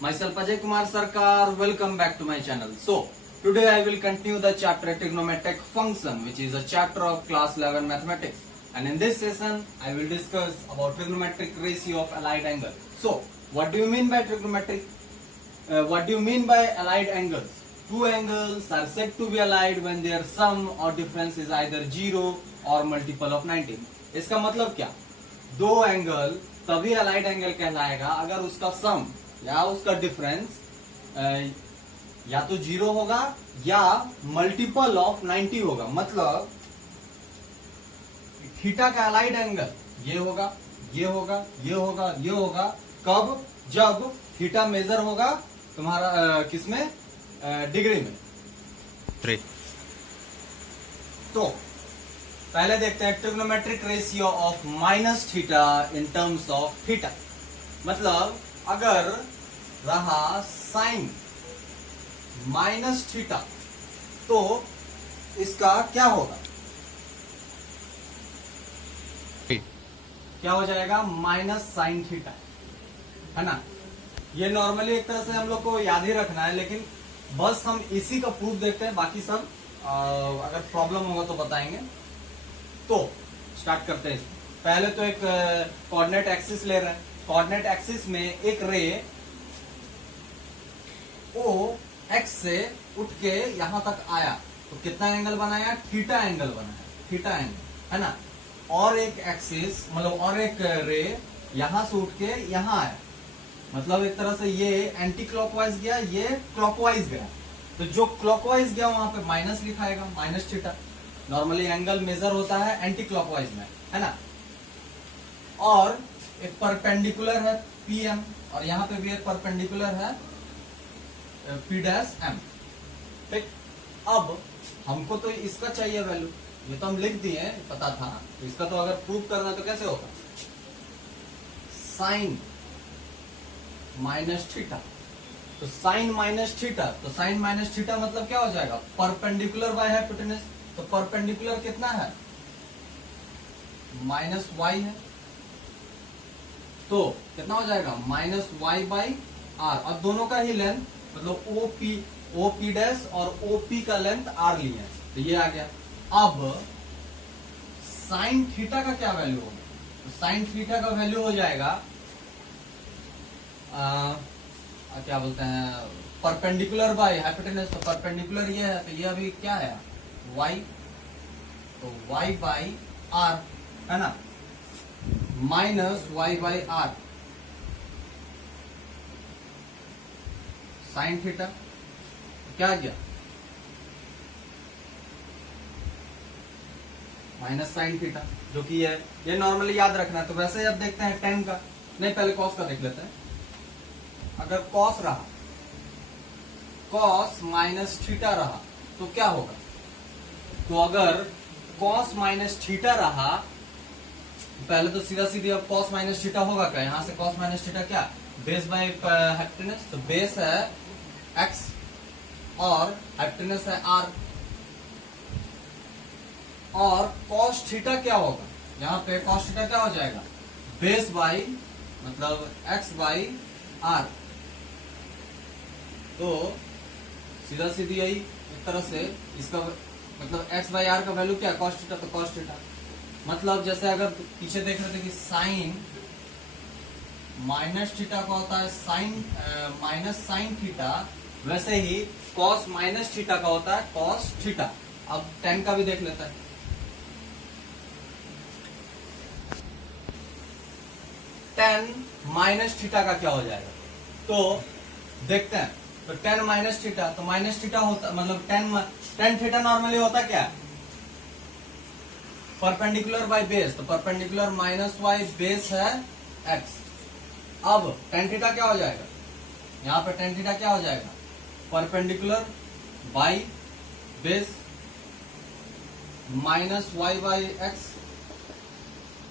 Myself Ajay Kumar Sarkar. Welcome back to my channel. So today I will continue the chapter trigonometric function, which is a chapter of class 11 mathematics. And in this session I will discuss about trigonometric ratio of allied angle. So what do you mean by trigonometric? What do you mean by allied angles? Two angles are said to be allied when their sum or difference is either 0 or multiple of 19. इसका मतलब क्या? दो angle तभी allied angle कहलाएगा अगर उसका सम या उसका डिफरेंस या तो 0 होगा या मल्टीपल ऑफ 90 होगा। मतलब थीटा का अलाइड एंगल ये होगा, ये होगा, ये होगा, ये होगा। कब? जब थीटा मेजर होगा तुम्हारा किसमें? डिग्री में। तो पहले देखते हैं trigonometric ratio of minus theta in terms of theta. मतलब अगर रहा साइन माइनस थीटा तो इसका क्या होगा? क्या हो जाएगा? माइनस साइन थीटा, है ना। ये नॉर्मली एक तरह से हम लोग को याद ही रखना है, लेकिन बस हम इसी का प्रूफ देखते हैं, बाकी सब अगर प्रॉब्लम होगा तो बताएंगे। तो स्टार्ट करते हैं। पहले तो एक कोऑर्डिनेट एक्सिस ले रहे हैं। कोऑर्डिनेट एक्सिस में एक रे ओ एक्स से उठ के यहां तक आया तो कितना एंगल बनाया? थीटा एंगल बनाया, थीटा एंगल, है ना। और एक एक्सिस मतलब और एक रे यहां से उठ के यहां आया, मतलब एक तरह से ये एंटी क्लॉकवाइज गया, ये क्लॉकवाइज गया। तो जो क्लॉकवाइज गया वहां पे माइनस लिखाएगा, minus theta. Normally angle measure होता है एंटी क्लॉकवाइज में, है ना। और एक परपेंडिकुलर है पीएम, और यहाँ पे भी एक परपेंडिकुलर है पी डैश एम। ठीक, अब हमको तो इसका चाहिए वैल्यू, ये तो हम लिख दिए, पता था। तो इसका तो अगर प्रूव करना तो कैसे होगा? Sine minus theta. तो साइन माइनस थीटा, तो साइन माइनस थीटा मतलब क्या हो जाएगा? Perpendicular by hypotenuse. तो परपेंडिकुलर कितना है? माइनस वाई है, तो कितना हो जाएगा? Minus Y by R. और दोनों का ही लेंथ मतलब ओ पी डैश और ओ पी का लेंथ आर लिया है, तो ये आ गया। अब साइन थीटा का क्या वैल्यू होगा? तो साइन थीटा का वैल्यू हो जाएगा क्या बोलते हैं, परपेंडिकुलर बाय हाइपोटेनस। तो परपेंडिकुलर ये है, तो ये अभी क्या है? y, तो y बाई आर, है ना, minus y by R sine theta. क्या आ गया? माइनस साइन थीटा, जो कि ये नॉर्मली याद रखना है। तो वैसे अब देखते हैं टेन का, नहीं पहले कॉस का देख लेते हैं। अगर कॉस रहा, कॉस माइनस थीटा रहा तो क्या होगा? तो अगर कॉस माइनस थीटा रहा, पहले तो सीधा सीधी अब कॉस माइनस थीटा होगा क्या? यहां से कॉस माइनस थीटा क्या? Base bye hypotenuse. तो बेस है एक्स और हाइपोटेनस है आर। और कॉस थीटा क्या होगा? यहाँ पे कॉस थीटा क्या हो जाएगा? बेस बाई मतलब एक्स बाई आर। तो सीधा सीधी यही एक तरह से इसका मतलब x बाई आर का वैल्यू क्या? कॉस थीटा, तो कॉस थीटा। मतलब जैसे अगर पीछे देख रहे थे कि साइन माइनस थीटा का होता है साइन माइनस साइन थीटा, वैसे ही कॉस माइनस थीटा का होता है कॉस थीटा। अब टेन का भी देख लेते हैं। टेन माइनस थीटा का क्या हो जाएगा? तो देखते हैं। तो टेन माइनस थीटा, तो माइनस थीटा होता मतलब टेन थीटा नॉर्मली होता क्या? Perpendicular by base. तो परपेंडिकुलर माइनस वाई, बेस है एक्स। अब टेन थीटा क्या हो जाएगा? यहाँ पे टेन थीटा क्या हो जाएगा? Perpendicular by base minus Y by X,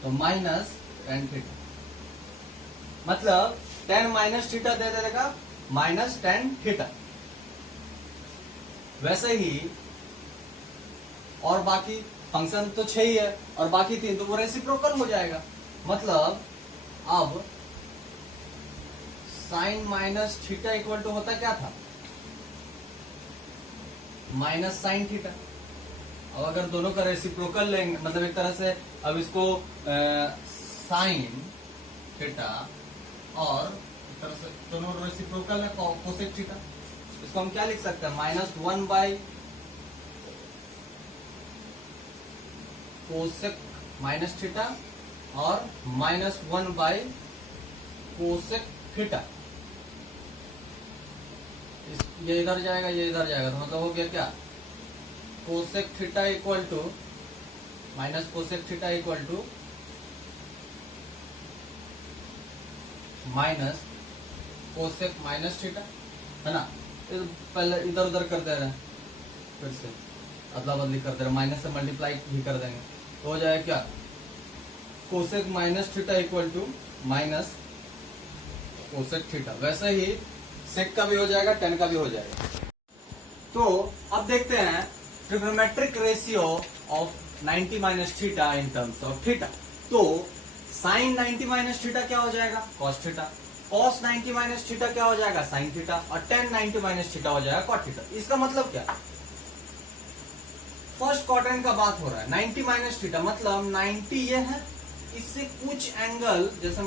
तो माइनस टेन थीटा। मतलब टेन माइनस थीटा दे देगा माइनस टेन थीटा। वैसे ही और बाकी फंक्शन तो 6 ही है और बाकी 3, तो वो रेसिप्रोकल हो जाएगा। मतलब अब sine minus theta equal to होता क्या था, माइनस साइन थीटा। अब अगर दोनों का रेसिप्रोकल लेंगे, मतलब एक तरह से अब इसको साइन थीटा और एक तरह से दोनों रेसिप्रोकल है कोसेक थीटा, इसको हम क्या लिख सकते हैं, -1 बाई कोसेक माइनस थीटा और -1 बाई कोसेक थीटा। ये इधर जाएगा, ये इधर जाएगा, तो मतलब हो गया क्या, cosec theta equal to minus cosec theta equal to minus cosec minus theta, है ना। पहले इधर उधर कर दे रहे हैं, फिर से अदला बदली कर दे रहे, माइनस से मल्टीप्लाई भी कर देंगे तो हो जाएगा क्या, cosec minus theta equal to minus cosec theta. वैसे ही सेक का भी हो जाएगा, टेन का भी हो जाएगा। तो अब देखते हैं trigonometric ratio of 90 minus theta in terms of theta. तो साइन 90 माइनस थीटा क्या हो जाएगा, cos theta, cos 90 minus theta क्या हो जाएगा, साइन थीटा, और टेन 90 माइनस थीटा हो जाएगा कॉट थीटा। इसका मतलब क्या, फर्स्ट क्वाड्रेंट का बात हो रहा है, 90 माइनस थीटा मतलब 90 ये है, इससे कुछ एंगल, जैसे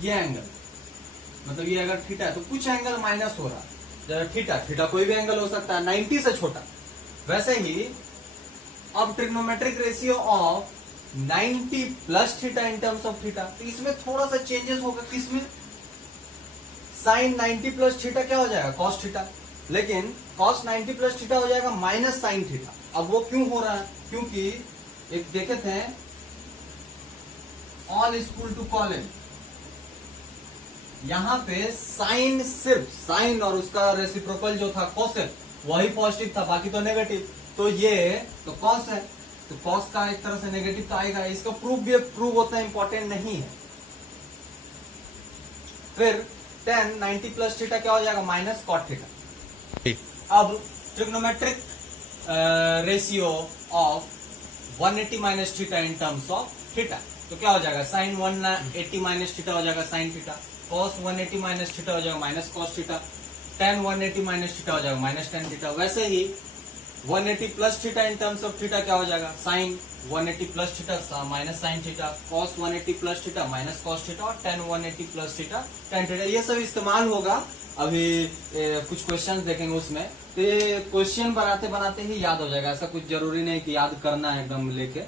ये एंगल, मतलब ये अगर थीटा है तो कुछ एंगल माइनस हो रहा है, जैसे थीटा, थीटा कोई भी एंगल हो सकता है 90 से छोटा। वैसे ही अब trigonometric ratio of 90 plus theta in terms of theta, तो इसमें थोड़ा सा चेंजेस होगा, किसमें, साइन 90 प्लस थीटा क्या हो जाएगा, कॉस थीटा, लेकिन कॉस 90 प्लस थीटा हो जाएगा माइनस साइन थीटा। अब वो क्यों हो रहा है, क्योंकि एक देखे थे ऑल स्कूल टू कॉलेज, यहां पे साइन, सिर्फ साइन और उसका रेसिप्रोकल जो था कोसेक वही पॉजिटिव था, बाकी तो नेगेटिव। तो ये तो कॉस है, तो कॉस का एक तरह से नेगेटिव तो आएगा, इसका प्रूफ भी प्रूव होता है, इंपॉर्टेंट नहीं है। फिर टेन 90 प्लस थीटा क्या हो जाएगा, माइनस कॉट थीटा। अब trigonometric ratio of 180 minus theta in terms of theta, तो क्या हो जाएगा, साइन 180 माइनस थीटा हो जाएगा sine theta, cos 180 minus theta हो जाएगा minus cos theta, tan 180 minus theta हो जाएगा माइनस टेन थीटा। वैसे ही 180 plus theta in terms of theta क्या हो जाएगा, sine 180 plus theta minus sine theta, cos 180 plus theta minus cos theta, और tan 180 plus theta tan theta. ये सब इस्तेमाल होगा, अभी कुछ क्वेश्चंस देखेंगे उसमें, तो ये क्वेश्चन बनाते बनाते ही याद हो जाएगा, ऐसा कुछ जरूरी नहीं कि याद करना है एकदम लेके।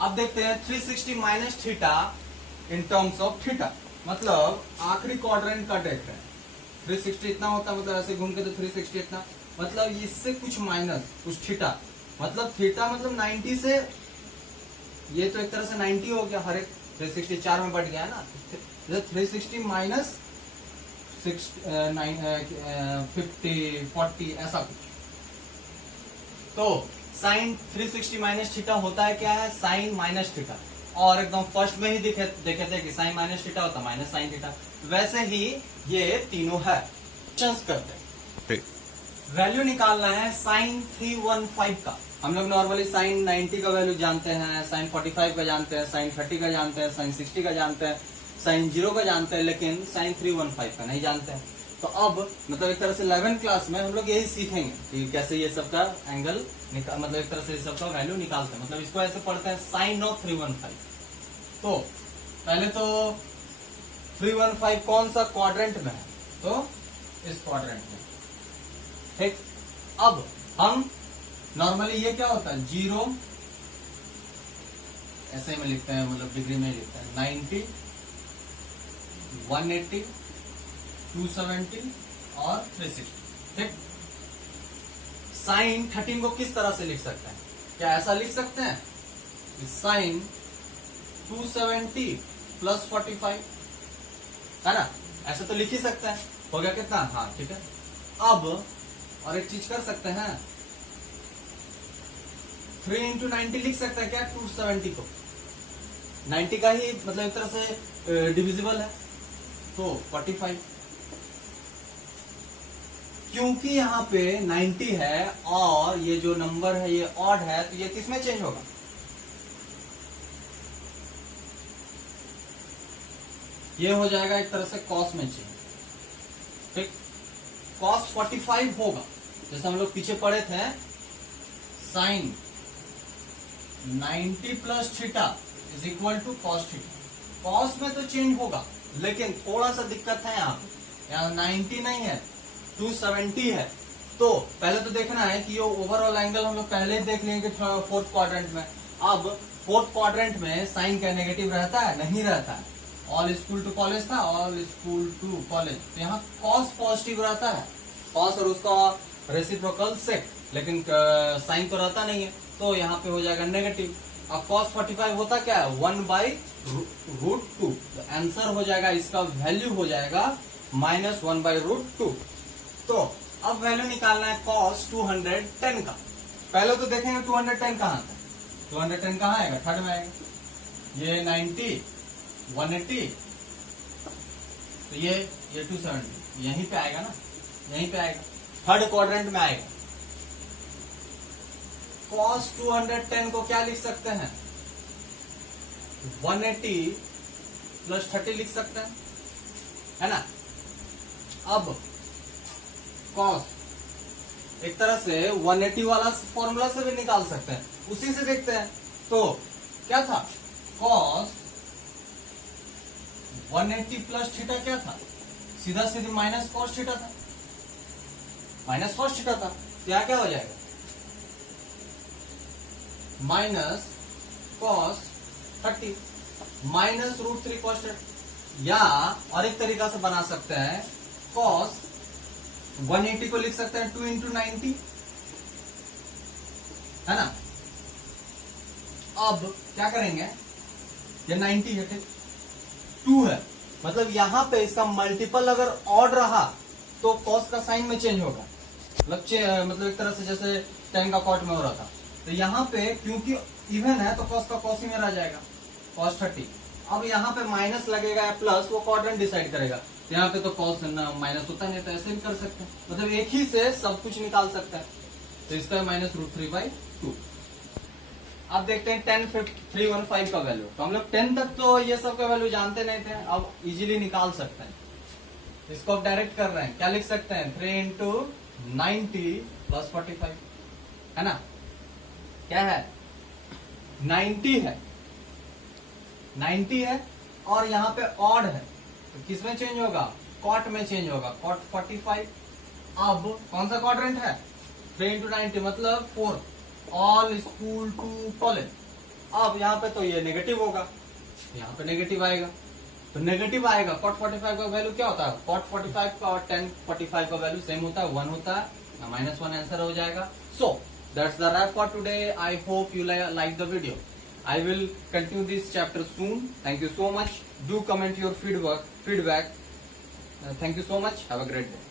अब देखते हैं 360 minus theta in terms of theta, मतलब आखिरी क्वाड्रेंट का देख रहे हैं, 360 इतना होता है, मतलब ऐसे घूम के तो 360 इतना, मतलब इससे कुछ माइनस कुछ थीटा, मतलब थीटा मतलब 90 से, ये तो एक तरह से 90 हो गया, हर एक 360 4 में बढ़ गया है ना, 360 माइनस 50 40 ऐसा कुछ। तो साइन 360 माइनस थीटा होता है क्या है, साइन माइनस थीटा, और एकदम फर्स्ट में ही देखे थे कि साइन माइनस थीटा होता माइनस साइन थीटा। वैसे ही ये तीनों है, करते हैं, वैल्यू निकालना है साइन 315 का। हम लोग नॉर्मली साइन 90 का वैल्यू जानते हैं, साइन 45 का जानते हैं, साइन 30 का जानते हैं, साइन 60 का जानते हैं, साइन 0 का जानते हैं, लेकिन साइन 315 का नहीं जानते हैं। तो अब मतलब एक तरह से 11th क्लास में हम लोग यही सीखेंगे कि कैसे ये सब का एंगल मतलब एक तरह से ये सब का वैल्यू निकालते हैं। मतलब इसको ऐसे पढ़ते हैं, साइन ऑफ 315। तो पहले तो 315 कौन सा क्वाड्रेंट में है, तो इस क्वाड्रेंट में, ठीक। अब हम नॉर्मली ये क्या होता है, 0 ऐसे में लिखते हैं, मतलब डिग्री में लिखते हैं, 90 180 270 और 360, ठीक। साइन 13 को किस तरह से लिख सकते हैं, क्या ऐसा लिख सकते हैं, साइन 270 प्लस 45, है ना, ऐसा तो लिख ही सकते हैं। हो गया कितना, हाँ ठीक है। अब और एक चीज कर सकते हैं, 3 इंटू 90 लिख सकते हैं क्या, 270 को 90 का ही मतलब एक तरह से डिविजिबल है, तो 45। क्योंकि यहाँ पे 90 है और ये जो नंबर है ये ऑड है, तो ये किसमें चेंज होगा, ये हो जाएगा एक तरह से कॉस में चेंज। ठीक, cos 45 होगा, जैसे हम लोग पीछे पढ़े थे, sine 90 plus theta is equal to cos theta. Cos में तो चेंज होगा, लेकिन थोड़ा सा दिक्कत है यहाँ पे, यहाँ 90 नहीं है, 270 है। तो पहले तो देखना है कि ये ओवरऑल एंगल हम लोग पहले ही देख लेंगे फोर्थ क्वाड्रेंट में। अब फोर्थ क्वाड्रेंट में साइन का नेगेटिव रहता है, नहीं रहता है। ऑल स्कूल टू कॉलेज था, ऑल स्कूल टू कॉलेज, तो यहाँ कॉस पॉजिटिव रहता है, कॉस और उसका रेसिप्रोकल सेक, लेकिन साइन तो रहता नहीं है, तो यहाँ पे हो जाएगा नेगेटिव। अब cos 45 होता क्या है, 1/√2, तो आंसर हो जाएगा, इसका वैल्यू हो जाएगा -1/√2। तो अब वैल्यू निकालना है cos 210 का। पहले तो देखेंगे 210 कहाँ था, 210 कहाँ आएगा, थर्ड में आएगा। ये 90, 180, तो ये 270 यहीं पे आएगा ना, यहीं पे आएगा, थर्ड क्वाड्रेंट में आएगा। cos 210 को क्या लिख सकते हैं, 180 प्लस 30 लिख सकते हैं, है ना। अब cos एक तरह से 180 वाला फॉर्मूला से भी निकाल सकते हैं, उसी से देखते हैं। तो क्या था, cos 180 प्लस थीटा क्या था, सीधा सीधी माइनस cos थीटा था, माइनस cos थीटा था, तो क्या हो जाएगा, माइनस cos 30 -√3 cos 30। या और एक तरीका से बना सकते हैं, cos 180 को लिख सकते हैं 2 × 90, है ना। अब क्या करेंगे, ये 90 है, ठीक, 2 है, मतलब यहां पे इसका मल्टीपल अगर ऑड रहा तो cos का साइन में चेंज होगा, मतलब एक तरह से जैसे 10 का कॉट में हो रहा था। तो यहाँ पे क्योंकि इवन है तो cos का cos ही में रह जाएगा, cos 30। अब यहाँ पे माइनस लगेगा या प्लस, वो क्वाड्रेंट डिसाइड करेगा। तो यहाँ पे तो cos माइनस होता नहीं, तो ऐसे भी कर सकते हैं, मतलब एक ही से सब कुछ निकाल सकते हैं। तो इसका -√3/2। अब देखते हैं 10,315 का वैल्यू। तो हम लोग 10 तक तो ये सब का वैल्यू जानते नहीं थे, अब इजीली निकाल सकते हैं। इसको अब डायरेक्ट कर रहे हैं, क्या लिख सकते हैं, 3 × 90 + 45, है ना। क्या है, 90 है, 90 है और यहाँ पे ऑड है, तो किस में चेंज होगा, कॉट में चेंज होगा, cot 45। अब कौन सा क्वाड्रेंट है, 3 × 90 मतलब 4, ऑल स्कूल टू कॉलेज। अब यहाँ पे तो ये नेगेटिव होगा, यहाँ पे नेगेटिव आएगा, तो नेगेटिव आएगा। cot 45 का वैल्यू क्या होता है, cot 45 का और tan 45 का वैल्यू सेम होता है, 1 होता है, -1 आंसर हो जाएगा। सो that's the wrap for today. I hope you like the video. I will continue this chapter soon. Thank you so much. Do comment your feedback. Thank you so much. Have a great day.